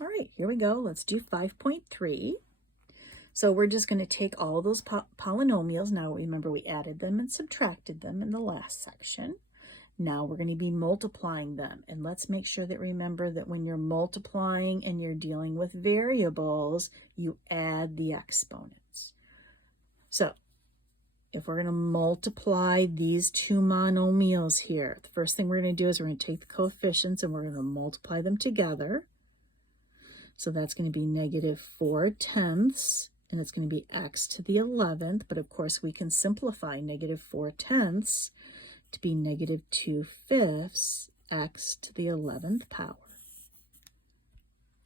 All right, here we go. Let's do 5.3. So we're just going to take all those polynomials. Now remember we added them and subtracted them in the last section. Now we're going to be multiplying them. And let's make sure that remember that when you're multiplying and you're dealing with variables, you add the exponents. So if we're going to multiply these two monomials here, the first thing we're going to do is we're going to take the coefficients and we're going to multiply them together. So that's going to be -4/10, and it's going to be x to the 11th. But of course, we can simplify -4/10 to be -2/5 x to the 11th power.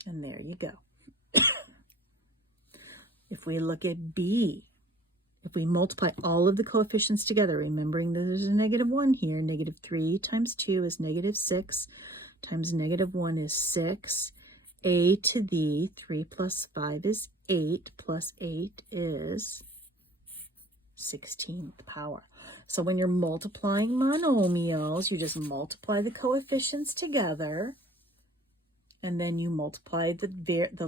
And there you go. If we look at b, if we multiply all of the coefficients together, remembering that there's a -1 here, -3 times 2 is -6, times -1 is 6. A to the 3 plus 5 is 8, plus 8 is 16th power. So when you're multiplying monomials, you just multiply the coefficients together, and then you multiply the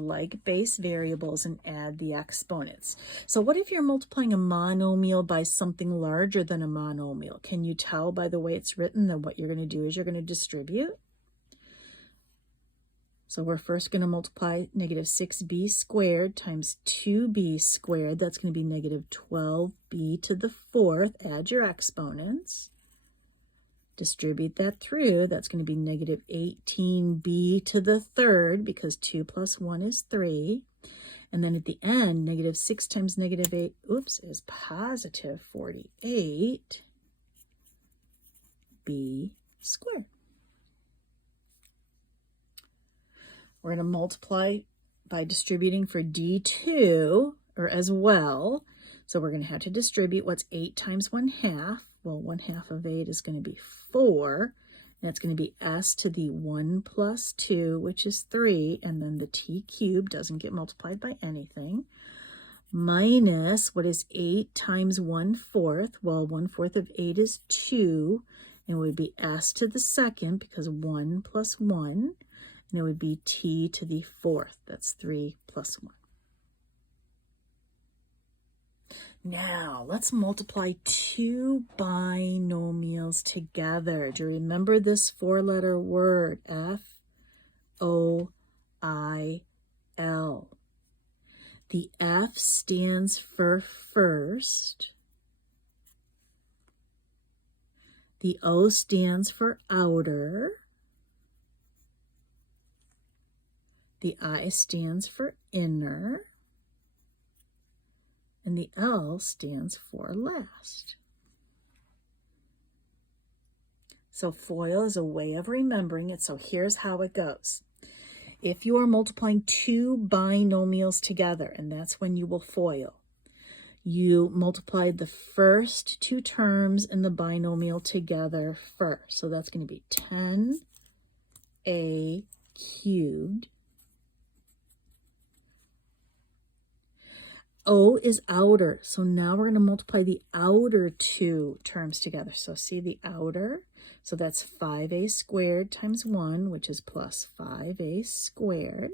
like base variables and add the exponents. So what if you're multiplying a monomial by something larger than a monomial? Can you tell by the way it's written that what you're going to do is you're going to distribute? So we're first going to multiply -6b squared times 2b squared. That's going to be -12b to the 4th. Add your exponents. Distribute that through. That's going to be -18b to the 3rd because 2 plus 1 is 3. And then at the end, -6 times -8, is +48b squared. We're going to multiply by distributing for D2 or as well. So we're going to have to distribute what's 8 times 1/2. Well, 1/2 of 8 is going to be 4. And that's going to be s to the 1 plus 2, which is 3. And then the t cubed doesn't get multiplied by anything. Minus, what is 8 times 1/4? Well, 1/4 of 8 is 2. And it would be s to the 2nd because 1 plus 1. And it would be t to the 4th. That's 3 plus 1. Now, let's multiply two binomials together. Do you remember this four-letter word? F-O-I-L. The F stands for first. The O stands for outer. The I stands for inner, and the L stands for last. So FOIL is a way of remembering it, so here's how it goes. If you are multiplying two binomials together, and that's when you will FOIL, you multiply the first two terms in the binomial together first. So that's going to be 10a cubed. O is outer, so now we're going to multiply the outer two terms together. So see the outer, so that's 5a squared times 1, which is plus 5a squared.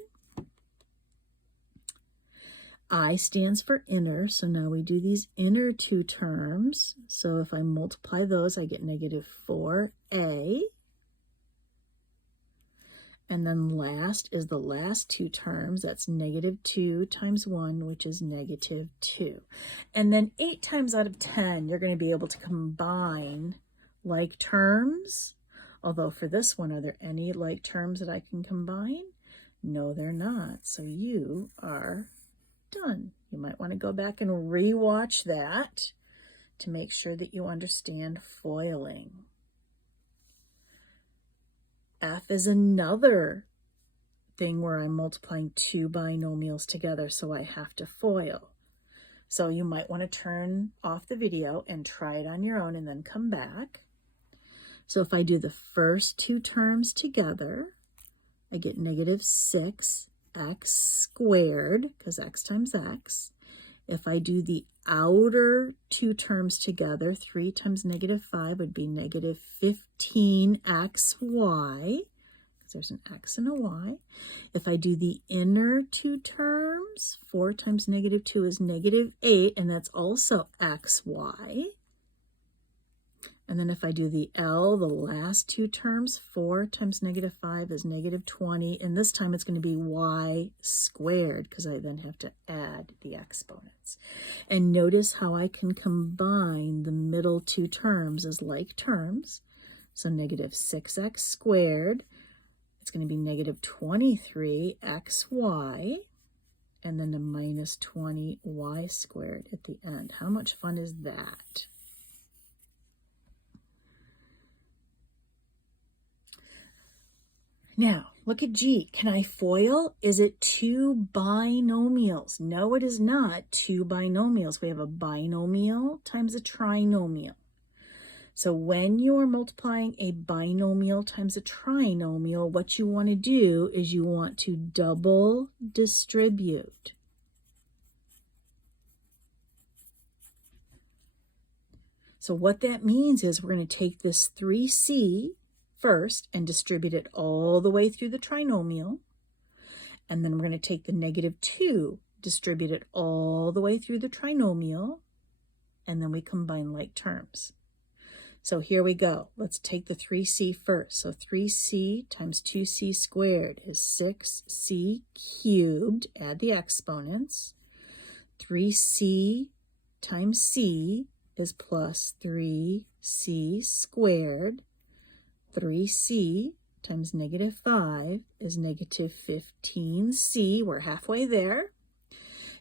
I stands for inner, so now we do these inner two terms. So if I multiply those, I get -4a. And then last is the last two terms. That's -2 times 1, which is -2. And then 8 times out of 10, you're going to be able to combine like terms. Although for this one, are there any like terms that I can combine? No, they're not. So you are done. You might want to go back and re-watch that to make sure that you understand foiling. F is another thing where I'm multiplying two binomials together, so I have to FOIL. So you might want to turn off the video and try it on your own and then come back. So if I do the first two terms together, I get -6x squared, because x times x. If I do the outer two terms together, 3 times -5 would be -15xy, because there's an x and a y. If I do the inner two terms, 4 times negative 2 is negative 8, and that's also xy. And then if I do the L, the last two terms, 4 times negative 5 is negative 20. And this time it's going to be y squared because I then have to add the exponents. And notice how I can combine the middle two terms as like terms. So negative 6x squared, it's going to be negative 23xy, and then a minus 20y squared at the end. How much fun is that? Now, look at G. Can I FOIL? Is it two binomials? No, it is not two binomials. We have a binomial times a trinomial. So when you are multiplying a binomial times a trinomial, what you want to do is you want to double distribute. So what that means is we're going to take this 3c first and distribute it all the way through the trinomial. And then we're going to take the negative 2, distribute it all the way through the trinomial, and then we combine like terms. So here we go. Let's take the 3c first. So 3c times 2c squared is 6c cubed. Add the exponents. 3c times c is plus 3c squared. 3c times negative 5 is negative 15c. We're halfway there.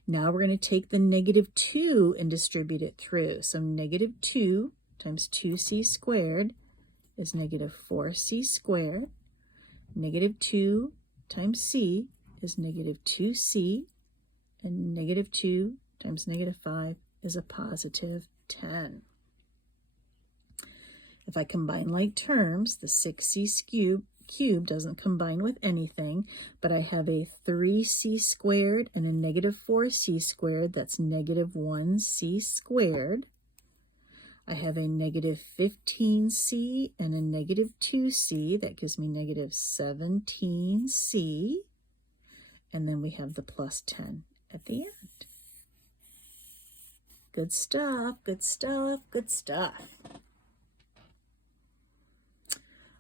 Now we're going to take the negative 2 and distribute it through. So negative 2 times 2c squared is negative 4c squared. Negative 2 times c is negative 2c. And negative 2 times negative 5 is a positive 10. If I combine like terms, the 6c cubed doesn't combine with anything, but I have a 3c squared and a negative 4c squared. That's negative 1c squared. I have a negative 15c and a negative 2c. That gives me negative 17c. And then we have the plus 10 at the end. Good stuff, good stuff, good stuff.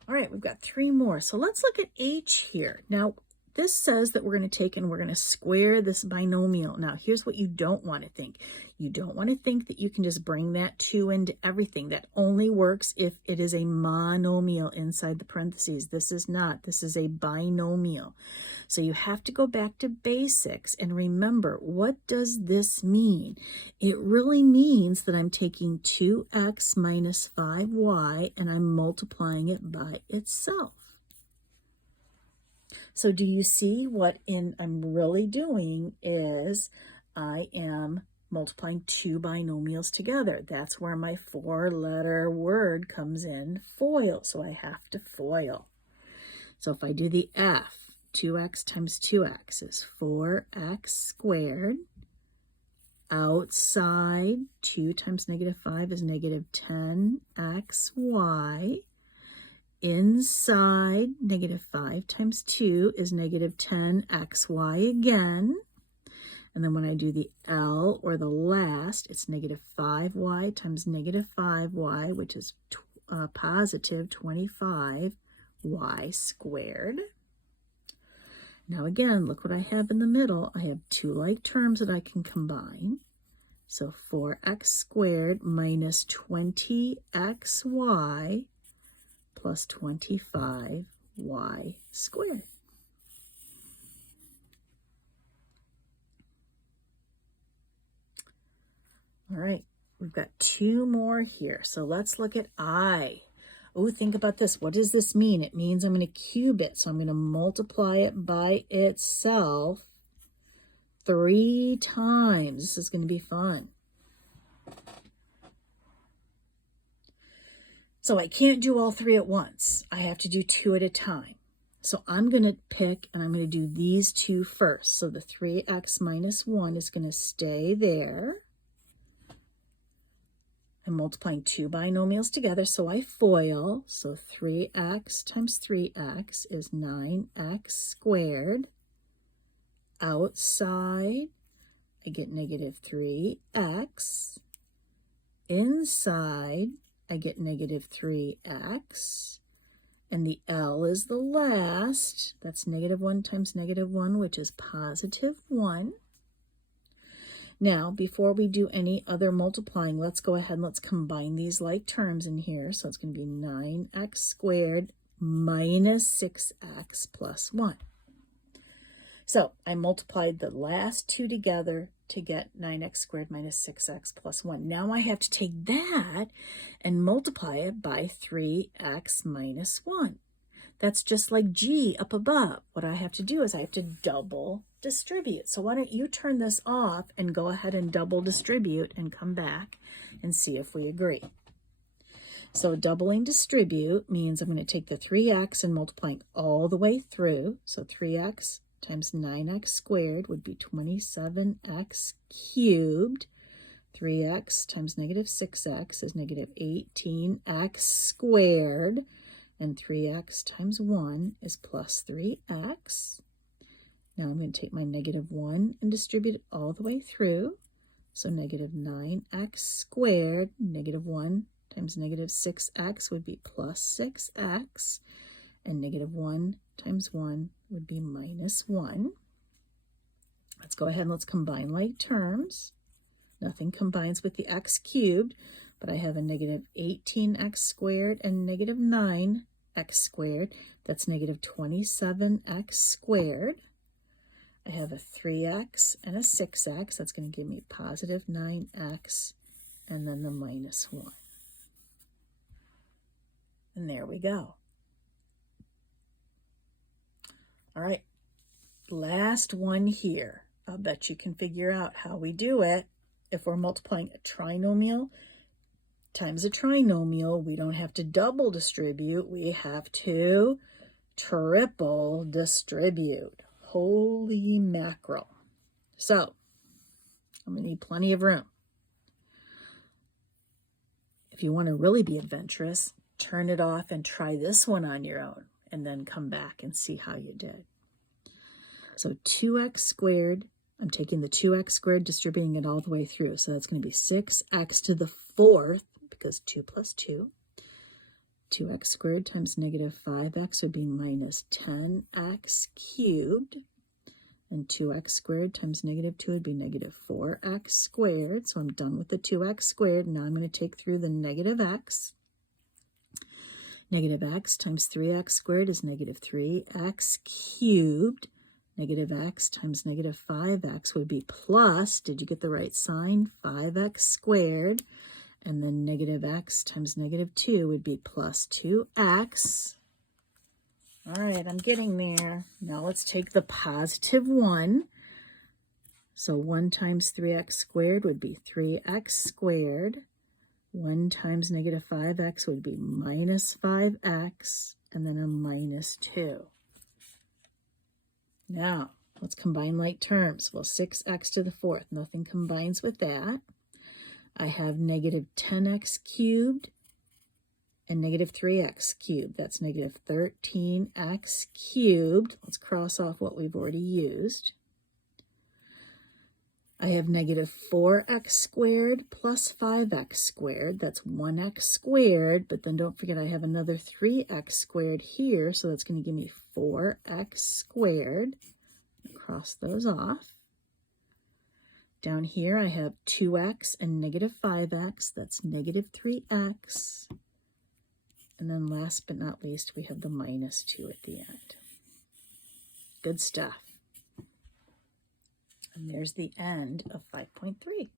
All right, we've got 3 more. So let's look at H here. Now, this says that we're going to take and we're going to square this binomial. Now, here's what you don't want to think. You don't want to think that you can just bring that 2 into everything. That only works if it is a monomial inside the parentheses. This is not. This is a binomial. So you have to go back to basics and remember, what does this mean? It really means that I'm taking 2x minus 5y and I'm multiplying it by itself. So do you see what I'm really doing is I am multiplying 2 binomials together. That's where my 4-letter word comes in, FOIL. So I have to FOIL. So if I do the F, 2x times 2x is 4x squared. Outside, 2 times negative 5 is negative 10xy. Inside, negative 5 times 2 is negative 10xy again. And then when I do the L, or the last, it's negative 5y times negative 5y, which is positive 25y squared. Now again, look what I have in the middle. I have 2 like terms that I can combine. So 4x squared minus 20xy plus 25y squared. All right, we've got 2 more here. So let's look at I. Oh, think about this. What does this mean? It means I'm going to cube it. So I'm going to multiply it by itself 3 times. This is going to be fun. So I can't do all 3 at once. I have to do 2 at a time. So I'm going to pick and I'm going to do these 2 first. So the 3x minus 1 is going to stay there. I'm multiplying two binomials together, so I FOIL. So 3x times 3x is 9x squared. Outside, I get negative 3x. Inside, I get negative 3x. And the L is the last. That's negative 1 times negative 1, which is positive 1. Now, before we do any other multiplying, let's go ahead and let's combine these like terms in here. So it's going to be 9x squared minus 6x plus 1. So I multiplied the last two together to get 9x squared minus 6x plus 1. Now I have to take that and multiply it by 3x minus 1. That's just like G up above. What I have to do is I have to double distribute. So why don't you turn this off and go ahead and double distribute and come back and see if we agree. So doubling distribute means I'm going to take the 3x and multiplying all the way through. So 3x times 9x squared would be 27x cubed. 3x times negative 6x is negative 18x squared. And 3x times 1 is plus 3x. Now I'm going to take my negative 1 and distribute it all the way through. So negative 9x squared, negative 1 times negative 6x would be plus 6x. And negative 1 times 1 would be minus 1. Let's go ahead and let's combine like terms. Nothing combines with the x cubed, but I have a negative 18x squared and negative 9x squared. That's negative 27x squared. I have a 3x and a 6x. That's going to give me positive 9x and then the minus 1. And there we go. All right, last one here. I'll bet you can figure out how we do it. If we're multiplying a trinomial times a trinomial, we don't have to double distribute. We have to triple distribute. Holy mackerel. So I'm going to need plenty of room. If you want to really be adventurous, turn it off and try this one on your own, and then come back and see how you did. So 2x squared, I'm taking the 2x squared, distributing it all the way through. So that's going to be 6x to the 4th, because 2 plus 2. 2x squared times negative 5x would be minus 10x cubed. And 2x squared times negative 2 would be negative 4x squared. So I'm done with the 2x squared. Now I'm going to take through the negative x. Negative x times 3x squared is negative 3x cubed. Negative x times negative 5x would be plus, did you get the right sign? 5x squared. And then negative x times negative 2 would be plus 2x. All right, I'm getting there. Now let's take the positive 1. So 1 times 3x squared would be 3x squared. 1 times negative 5x would be minus 5x, and then a minus 2. Now, let's combine like terms. Well, 6x to the 4th, nothing combines with that. I have negative 10x cubed and negative 3x cubed. That's negative 13x cubed. Let's cross off what we've already used. I have negative 4x squared plus 5x squared. That's 1x squared, but then don't forget I have another 3x squared here, so that's going to give me 4x squared. Cross those off. Down here I have 2x and negative 5x. That's negative 3x. And then last but not least, we have the minus 2 at the end. Good stuff. And there's the end of 5.3.